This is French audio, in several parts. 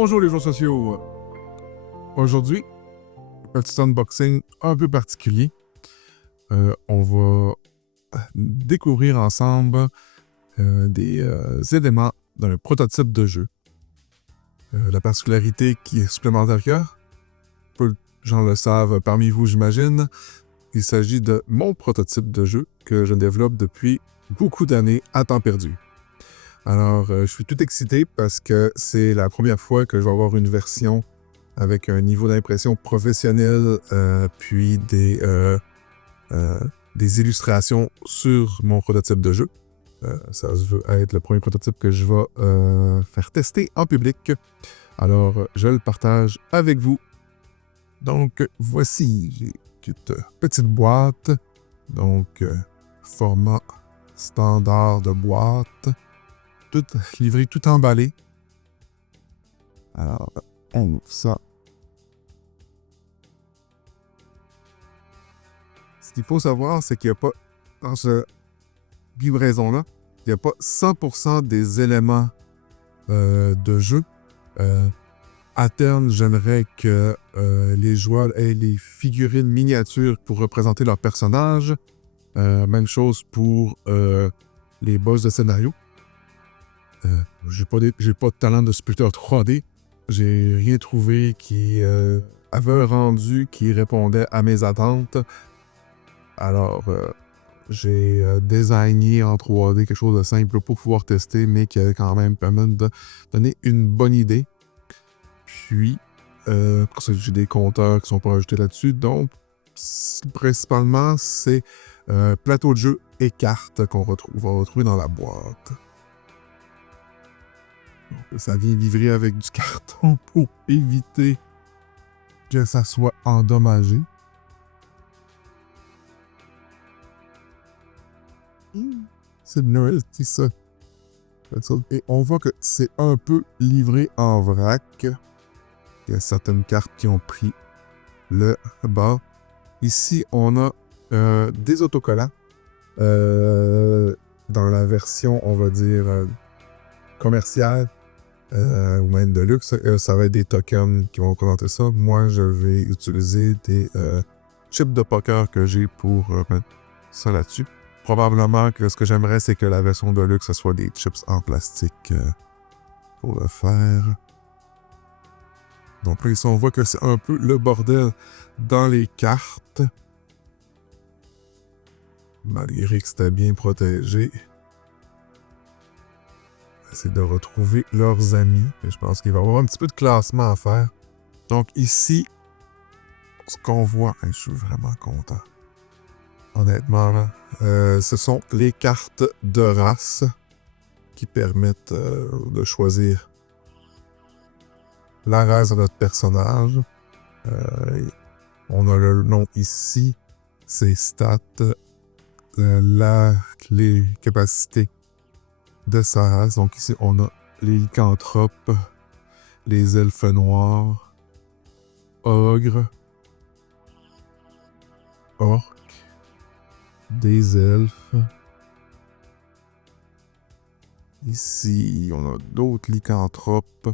Bonjour les joueurs sociaux. Aujourd'hui, petit unboxing un peu particulier. On va découvrir ensemble des éléments d'un prototype de jeu. La particularité qui est supplémentaire qu'il y a, peu de gens le savent parmi vous, j'imagine, il s'agit de mon prototype de jeu que je développe depuis beaucoup d'années à temps perdu. Alors, je suis tout excité parce que c'est la première fois que je vais avoir une version avec un niveau d'impression professionnel, puis des illustrations sur mon prototype de jeu. Ça veut être le premier prototype que je vais faire tester en public. Alors, je le partage avec vous. Donc, voici, j'ai une petite boîte. Donc, format standard de boîte. Tout livré, tout emballé. Alors, on ouvre ça. Ce qu'il faut savoir, c'est qu'il n'y a pas, dans cette livraison-là, il n'y a pas 100% des éléments de jeu. À terme, j'aimerais que les joueurs aient les figurines miniatures pour représenter leur personnage. Même chose pour les boss de scénario. J'ai pas de talent de splitter 3D. J'ai rien trouvé qui avait un rendu qui répondait à mes attentes. Alors, j'ai designé en 3D quelque chose de simple pour pouvoir tester, mais qui avait quand même permis de donner une bonne idée. Puis, pour ça, j'ai des compteurs qui sont pas ajoutés là-dessus. Donc, principalement, c'est plateau de jeu et cartes qu'on va retrouver dans la boîte. Donc, ça vient livré avec du carton pour éviter que ça soit endommagé. C'est de Noël, c'est ça. Et on voit que c'est un peu livré en vrac. Il y a certaines cartes qui ont pris le bas. Ici, on a des autocollants. Dans la version, on va dire, commerciale, ou même de luxe, ça va être des tokens qui vont représenter ça. Moi, je vais utiliser des chips de poker que j'ai pour mettre ça là-dessus. Probablement que ce que j'aimerais, c'est que la version de luxe, ce soit des chips en plastique pour le faire. Donc là, ici, on voit que c'est un peu le bordel dans les cartes. Malgré que c'était bien protégé. C'est de retrouver leurs amis. Et je pense qu'il va y avoir un petit peu de classement à faire. Donc ici, ce qu'on voit, je suis vraiment content. Honnêtement, là, ce sont les cartes de race qui permettent de choisir la race de notre personnage. On a le nom ici, ses stats, les capacités de sa race. Donc ici, on a les lycanthropes, les elfes noirs, ogres, orques, des elfes. Ici, on a d'autres lycanthropes.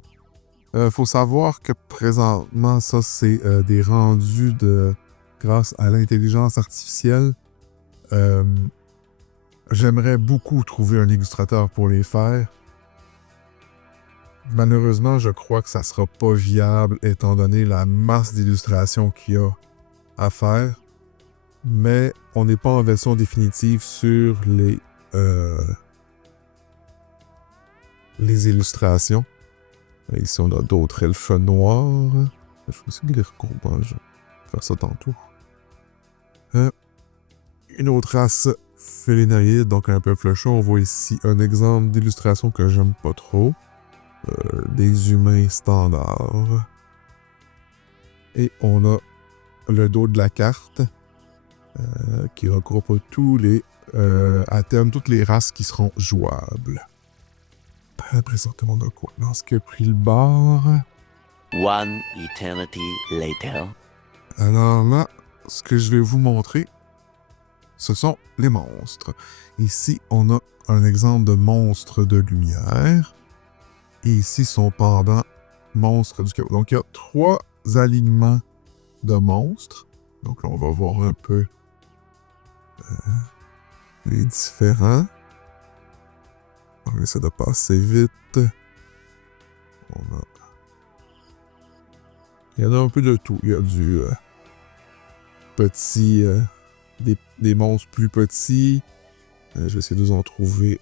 Faut savoir que présentement, ça, c'est des rendus grâce à l'intelligence artificielle. J'aimerais beaucoup trouver un illustrateur pour les faire. Malheureusement, je crois que ça sera pas viable étant donné la masse d'illustrations qu'il y a à faire. Mais on n'est pas en version définitive sur les illustrations. Ici, on a d'autres elfes noirs. Je vais essayer de les regrouper. Je vais faire ça tantôt. Une autre race félinoïde, donc un peu flushon. On voit ici un exemple d'illustration que j'aime pas trop. Des humains standards. Et on a le dos de la carte qui regroupe tous les à terme toutes les races qui seront jouables. Présentement de quoi? Lorsqu'il a pris le bord. One eternity later. Alors là, ce que je vais vous montrer, ce sont les monstres. Ici, on a un exemple de monstre de lumière. Et ici, son pendant monstres du chaos. Donc, il y a 3 alignements de monstres. Donc, là, on va voir un peu les différents. On va essayer de passer vite. Il y en a un peu de tout. Il y a du petit... des monstres plus petits. Je vais essayer de vous en trouver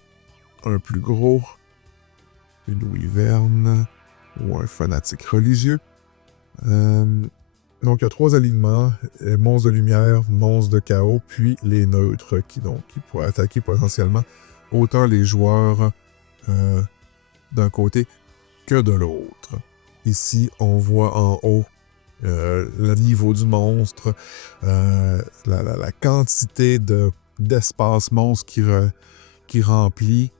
un plus gros. Une wyverne ou un fanatique religieux. Donc, il y a 3 alignements. Monstres de lumière, monstres de chaos, puis les neutres qui pourraient attaquer potentiellement autant les joueurs d'un côté que de l'autre. Ici, on voit en haut le niveau du monstre, la quantité d'espace monstre qui remplit,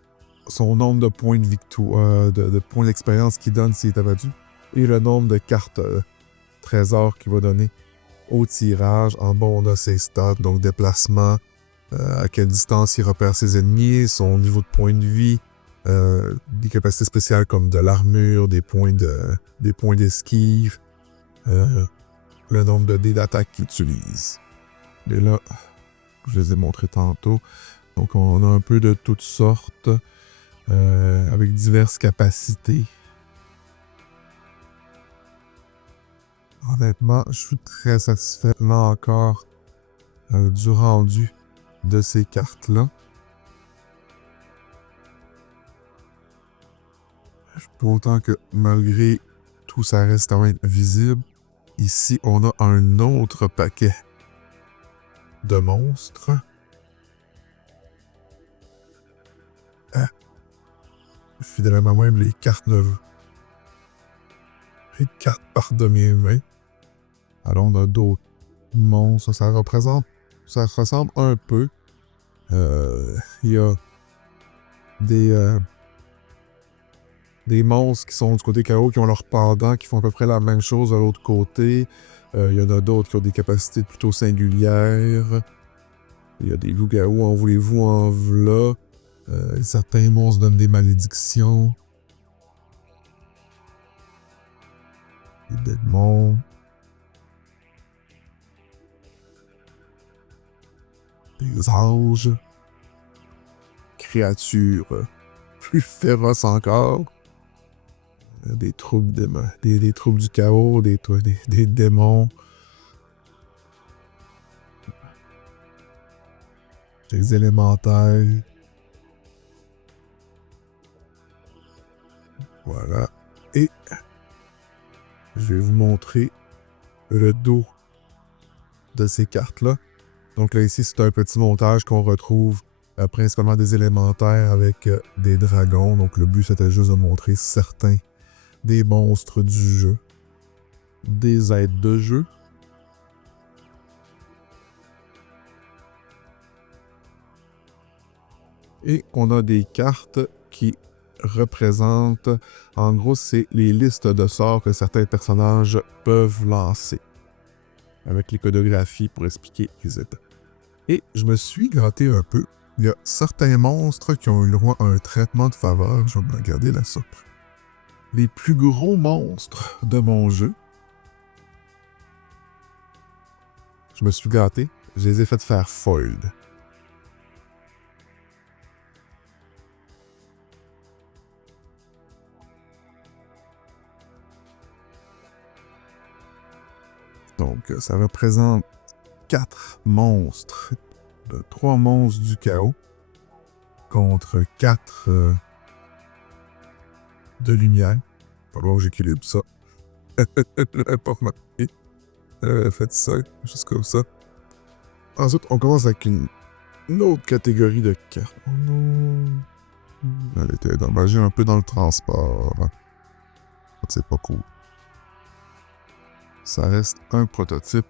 son nombre de points de victoire, de points d'expérience qu'il donne s'il est abattu, et le nombre de cartes trésors qu'il va donner au tirage. En bas, on a ses stats, donc déplacement, à quelle distance il repère ses ennemis, son niveau de points de vie, des capacités spéciales comme de l'armure, des points d'esquive, le nombre de dés d'attaque qu'il utilise. Et là, je les ai montrés tantôt. Donc, on a un peu de toutes sortes, avec diverses capacités. Honnêtement, je suis très satisfait, là encore, du rendu de ces cartes-là. Pour autant que, malgré tout, ça reste quand même visible. Ici, on a un autre paquet de monstres. Fidèlement même, les cartes les cartes partent de mes mains. Alors, on a d'autres monstres. Ça ressemble un peu. Il y a des monstres qui sont du côté chaos, qui ont leur pendant, qui font à peu près la même chose de l'autre côté. Il y en a d'autres qui ont des capacités plutôt singulières. Il y a des loups-garous, en voulez-vous, en v'là. Certains monstres donnent des malédictions. Des démons. Des anges. Créatures plus féroces encore. Des troupes des troupes du chaos, des démons. Des élémentaires. Voilà. Et je vais vous montrer le dos de ces cartes-là. Donc là, ici, c'est un petit montage qu'on retrouve principalement des élémentaires avec des dragons. Donc le but, c'était juste de montrer certains des monstres du jeu, des aides de jeu. Et on a des cartes qui représentent, en gros, c'est les listes de sorts que certains personnages peuvent lancer, avec l'iconographies pour expliquer les états. Et je me suis gratté un peu. Il y a certains monstres qui ont eu le droit à un traitement de faveur. Je vais me regarder la soupe. Les plus gros monstres de mon jeu. Je me suis gâté. Je les ai fait faire foiled. Donc, ça représente 4 monstres. 3 monstres du chaos contre 4 de lumière. Pas loin que j'équilibre ça. J'avais pas remarqué. J'avais fait ça, juste comme ça. Ensuite, on commence avec une autre catégorie de cartes. Oh non. Elle était endommagée un peu dans le transport. C'est pas cool. Ça reste un prototype.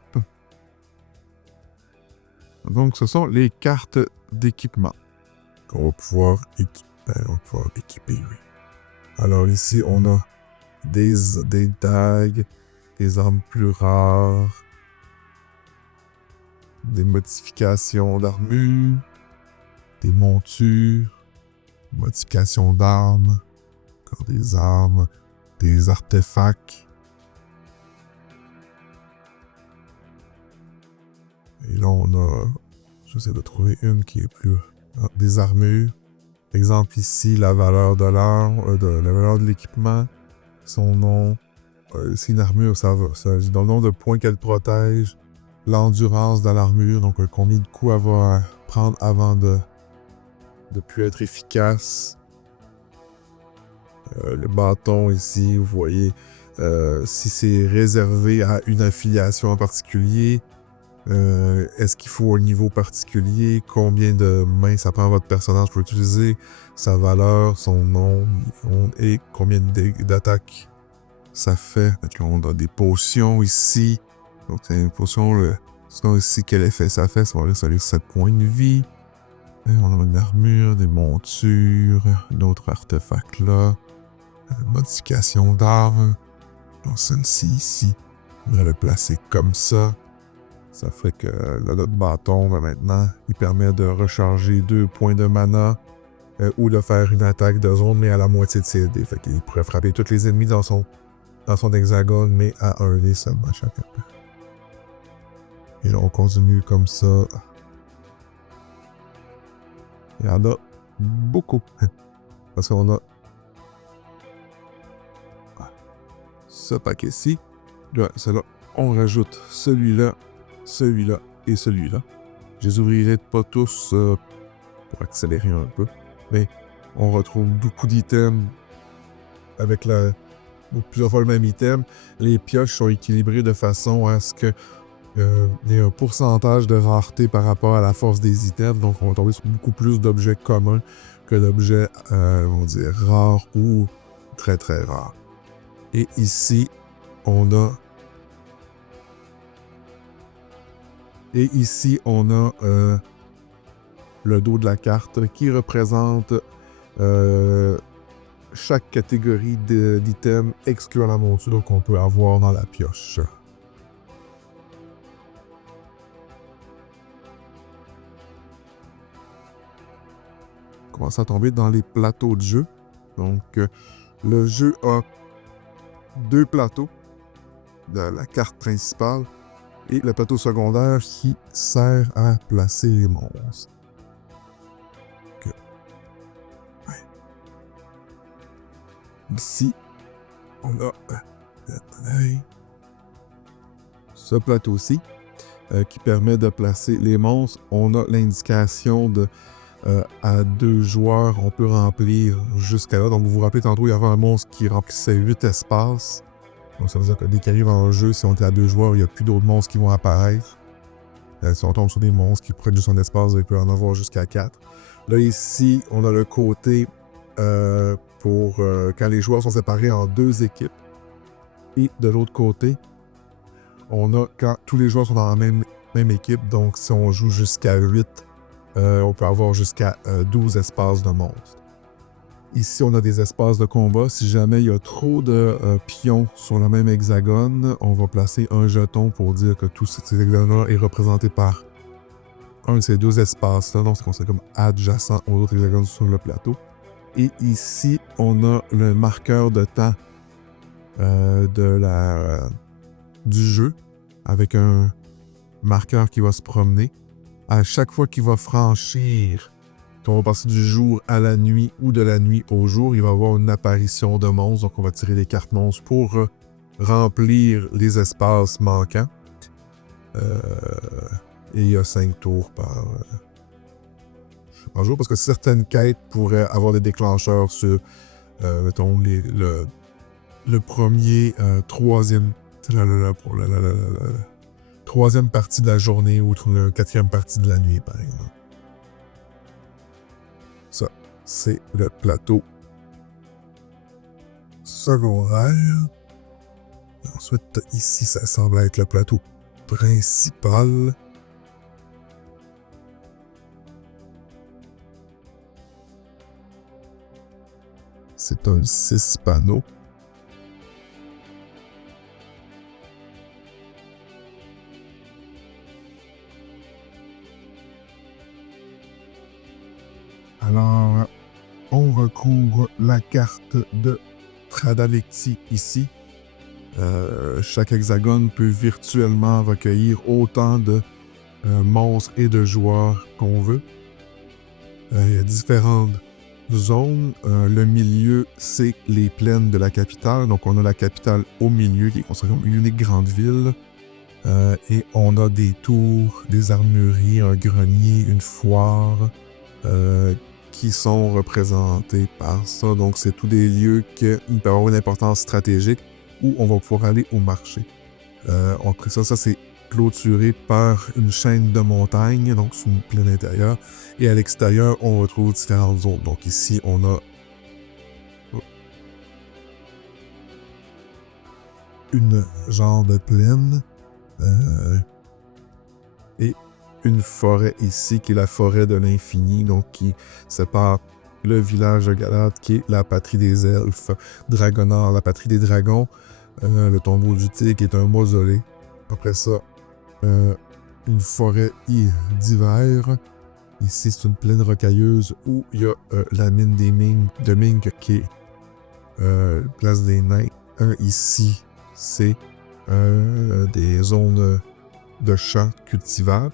Donc, ce sont les cartes d'équipement qu'on va pouvoir équiper. Oui. Alors ici, on a des dagues, des armes plus rares, des modifications d'armure, des montures, modifications d'armes, encore des armes, des artefacts. Et là, on a... J'essaie de trouver une qui est plus... des armures. Exemple ici, la valeur de l'arme, la valeur de l'équipement, son nom. C'est une armure, ça va. Ça dit dans le nombre de points qu'elle protège, l'endurance de l'armure, donc combien de coups elle va prendre avant de plus être efficace. Le bâton ici, vous voyez, si c'est réservé à une affiliation en particulier, est-ce qu'il faut un niveau particulier, combien de mains ça prend votre personnage pour utiliser, sa valeur, son nom, et combien d'attaques ça fait. Donc, on a des potions ici. Donc, c'est une potion, sinon ici, quel effet ça fait? Ça va aller 7 points de vie. Et on a une armure, des montures, d'autres artefacts là. Modification d'armes. Donc, celle-ci ici, on va le placer comme ça. Ça fait que notre bâton, maintenant, il permet de recharger 2 points de mana ou de faire une attaque de zone, mais à la moitié de ses dés. Fait qu'il pourrait frapper tous les ennemis dans son hexagone, mais à 1 dé seulement chacun. Et là, on continue comme ça. Il y en a beaucoup. Parce qu'on a ce paquet-ci. Là, celle-là, on rajoute celui-là, celui-là et celui-là. Je les ouvrirai pas tous pour accélérer un peu. Mais on retrouve beaucoup d'items avec plusieurs fois le même item. Les pioches sont équilibrées de façon à ce que il y ait un pourcentage de rareté par rapport à la force des items. Donc on va tomber sur beaucoup plus d'objets communs que d'objets, on va dire, rares ou très très rares. Et ici, on a le dos de la carte qui représente chaque catégorie d'items excluant la monture qu'on peut avoir dans la pioche. On commence à tomber dans les plateaux de jeu. Donc, le jeu a 2 plateaux de la carte principale et le plateau secondaire qui sert à placer les monstres. Ici, on a ce plateau-ci qui permet de placer les monstres. On a l'indication de à 2 joueurs, on peut remplir jusqu'à là. Donc, vous vous rappelez, tantôt, il y avait un monstre qui remplissait 8 espaces. Donc, ça veut dire que dès qu'il arrive en jeu, si on est à 2 joueurs, il n'y a plus d'autres monstres qui vont apparaître. Si on tombe sur des monstres qui prennent juste un espace, il peut en avoir jusqu'à 4. Là, ici, on a le côté pour quand les joueurs sont séparés en 2 équipes. Et de l'autre côté, on a quand tous les joueurs sont dans la même équipe. Donc, si on joue jusqu'à 8, on peut avoir jusqu'à 12 espaces de monstres. Ici, on a des espaces de combat. Si jamais il y a trop de pions sur le même hexagone, on va placer un jeton pour dire que tout cet hexagone-là est représenté par un de ces 2 espaces-là. Donc, c'est considéré comme adjacent aux autres hexagones sur le plateau. Et ici, on a le marqueur de temps du jeu avec un marqueur qui va se promener. À chaque fois qu'il va franchir, qu'on va passer du jour à la nuit ou de la nuit au jour, il va y avoir une apparition de monstres. Donc, on va tirer des cartes monstres pour remplir les espaces manquants. Et il y a 5 tours par jour, parce que certaines quêtes pourraient avoir des déclencheurs sur, mettons, le premier, troisième partie de la journée ou la 4e partie de la nuit, par exemple. Ça, c'est le plateau secondaire. Ensuite, ici, ça semble être le plateau principal. C'est un 6 panneaux. Alors, on recouvre la carte de Stradalecti ici. Chaque hexagone peut virtuellement recueillir autant de monstres et de joueurs qu'on veut. Il y a différentes zones. Le milieu, c'est les plaines de la capitale. Donc, on a la capitale au milieu, qui est considérée comme une unique grande ville. Et on a des tours, des armureries, un grenier, une foire, qui sont représentés par ça. Donc, c'est tous des lieux qui peuvent avoir une importance stratégique où on va pouvoir aller au marché. Ça c'est clôturé par une chaîne de montagnes, donc c'est une plaine intérieure. Et à l'extérieur, on retrouve différentes zones. Donc ici, on a une genre de plaine et une forêt ici, qui est la forêt de l'infini, donc qui sépare le village de Galade, qui est la patrie des elfes, Dragonard, la patrie des dragons, le tombeau du tigre, qui est un mausolée. Après ça, une forêt d'hiver. Ici, c'est une plaine rocailleuse où il y a la mine de Mink, qui est place des nains. Ici, c'est des zones de champs cultivables.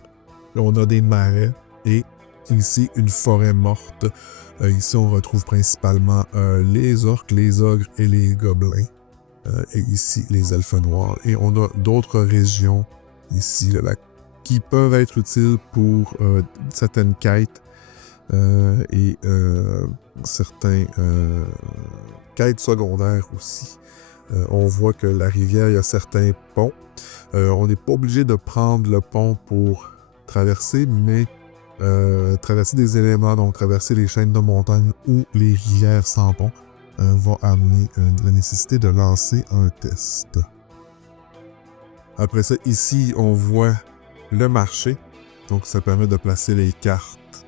Là, on a des marais et ici, une forêt morte. Ici, on retrouve principalement les orques, les ogres et les gobelins. Et ici, les elfes noirs. Et on a d'autres régions ici là, qui peuvent être utiles pour certaines quêtes et certains quêtes secondaires aussi. On voit que la rivière, il y a certains ponts. On n'est pas obligé de prendre le pont pour traverser, mais traverser des éléments, donc traverser les chaînes de montagne ou les rivières sans pont, va amener la nécessité de lancer un test. Après ça, ici, on voit le marché. Donc, ça permet de placer les cartes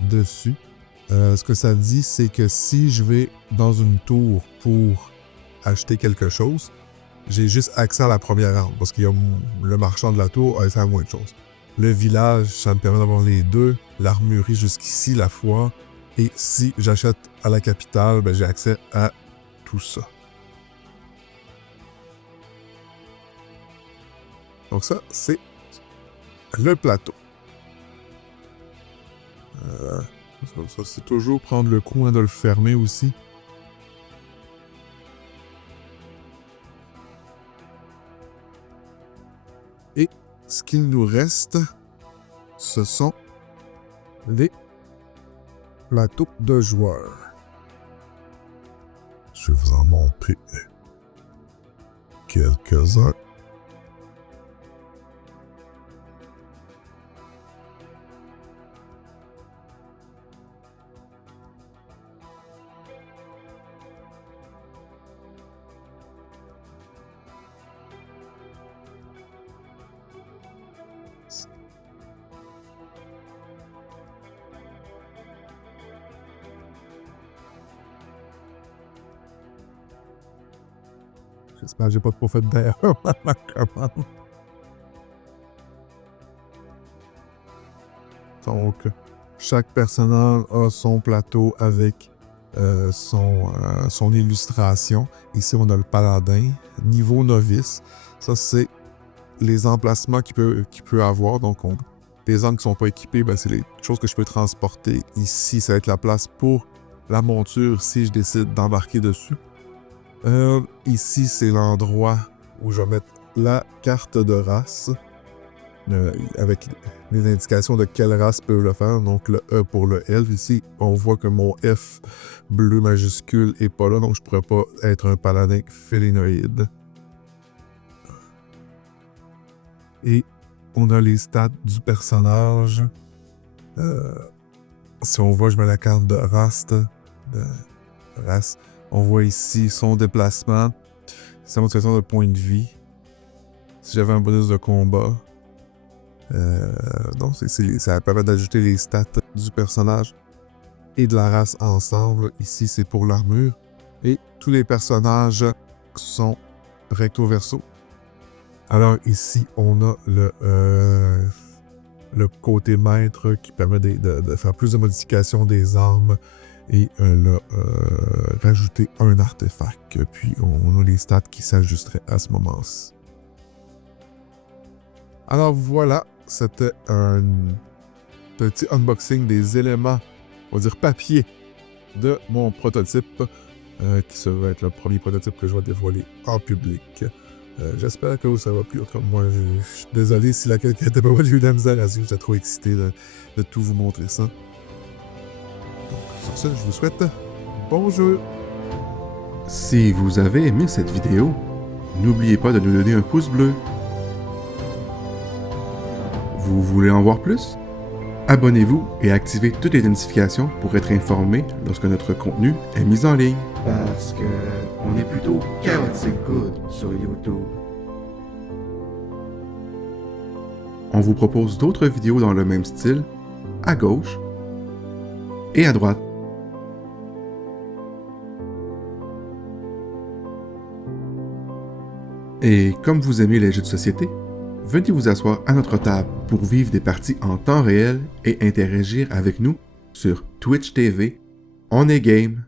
dessus. Ce que ça dit, c'est que si je vais dans une tour pour acheter quelque chose, j'ai juste accès à la première arme, parce qu'il y a le marchand de la tour a accès à moins de choses. Le village, ça me permet d'avoir les deux. L'armurerie jusqu'ici, la foire. Et si j'achète à la capitale, ben, j'ai accès à tout ça. Donc ça, c'est le plateau. Ça, c'est toujours prendre le coup de le fermer aussi. Et ce qu'il nous reste, ce sont les plateaux de joueurs. Je vais vous en montrer quelques-uns. J'espère que j'ai pas trop fait d'air à ma commande. Donc, chaque personnage a son plateau avec son illustration. Ici, on a le paladin. Niveau novice, ça, c'est les emplacements qu'il peut avoir. Donc, les armes qui ne sont pas équipées, ben, c'est les choses que je peux transporter. Ici, ça va être la place pour la monture si je décide d'embarquer dessus. Ici, c'est l'endroit où je vais mettre la carte de race avec les indications de quelle race peut le faire. Donc, le E pour le elfe. Ici, on voit que mon F bleu majuscule n'est pas là, donc je ne pourrais pas être un paladin félinoïde. Et on a les stats du personnage. Si on voit, je mets la carte de race. On voit ici son déplacement, sa motivation de points de vie. Si j'avais un bonus de combat. Donc, ça permet d'ajouter les stats du personnage et de la race ensemble. Ici, c'est pour l'armure. Et tous les personnages sont recto verso. Alors ici, on a le côté maître qui permet de faire plus de modifications des armes et là, rajouter un artefact. Puis on a les stats qui s'ajusteraient à ce moment-ci. Alors voilà, c'était un petit unboxing des éléments, on va dire papier, de mon prototype, qui sera être le premier prototype que je vais dévoiler en public. J'espère que ça va plus. Moi, je suis désolé si la qualité n'était pas bonne, j'ai eu de la misère à suivre, j'étais trop excité de tout vous montrer ça. Donc, sur ce, je vous souhaite bon jeu! Si vous avez aimé cette vidéo, n'oubliez pas de nous donner un pouce bleu. Vous voulez en voir plus? Abonnez-vous et activez toutes les notifications pour être informé lorsque notre contenu est mis en ligne. Parce que on est plutôt chaotic good sur YouTube. On vous propose d'autres vidéos dans le même style, à gauche et à droite. Et comme vous aimez les jeux de société, venez vous asseoir à notre table pour vivre des parties en temps réel et interagir avec nous sur Twitch TV. On est game!